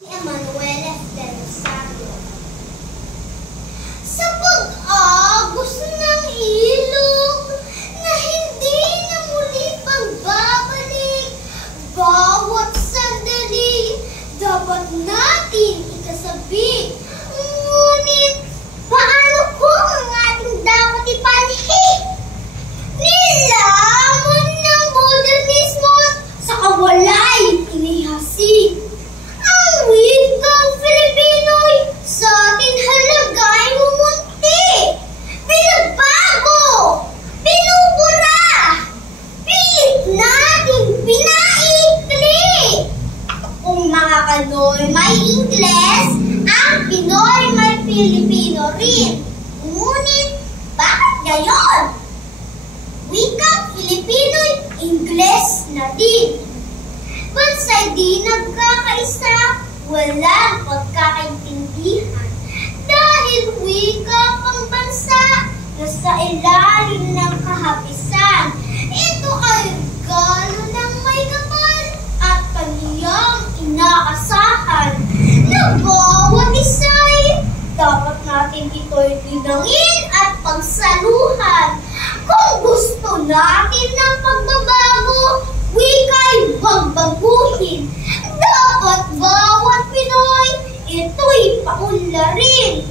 Emanuela de Rosario. Sa pag-agos ng ilog na hindi na muli pagbabalik, bawat sandali dapat natin ikasabi. Ngunit paano kung ang ating dapat ipanhik? Nilamon ng modernismo sa kawalay inihasik. Ang wikang Filipino'y sa ating halaga'y mumunti. Pinagbago, pinubura, pilit nating pinaikli. Kung mga Kanoy may Ingles, ang Pinoy may Filipino rin. Ngunit bakit gayon? Wikang Filipino'y Ingles na din. Bansa'y di nagkakaisa, walang pagkakaintindihan. Dahil wika pang bansa na sa ilalim ng kahapisan. Ito ay regalo ng may kapal at kaniyang inaasahan. Na bawat isa'y dapat natin ito'y dinangin at pagsaluhan. Kung gusto natin ng pagbabago, wika'y huwag baguhin. Dapat bawat Pinoy ito'y paunlarin.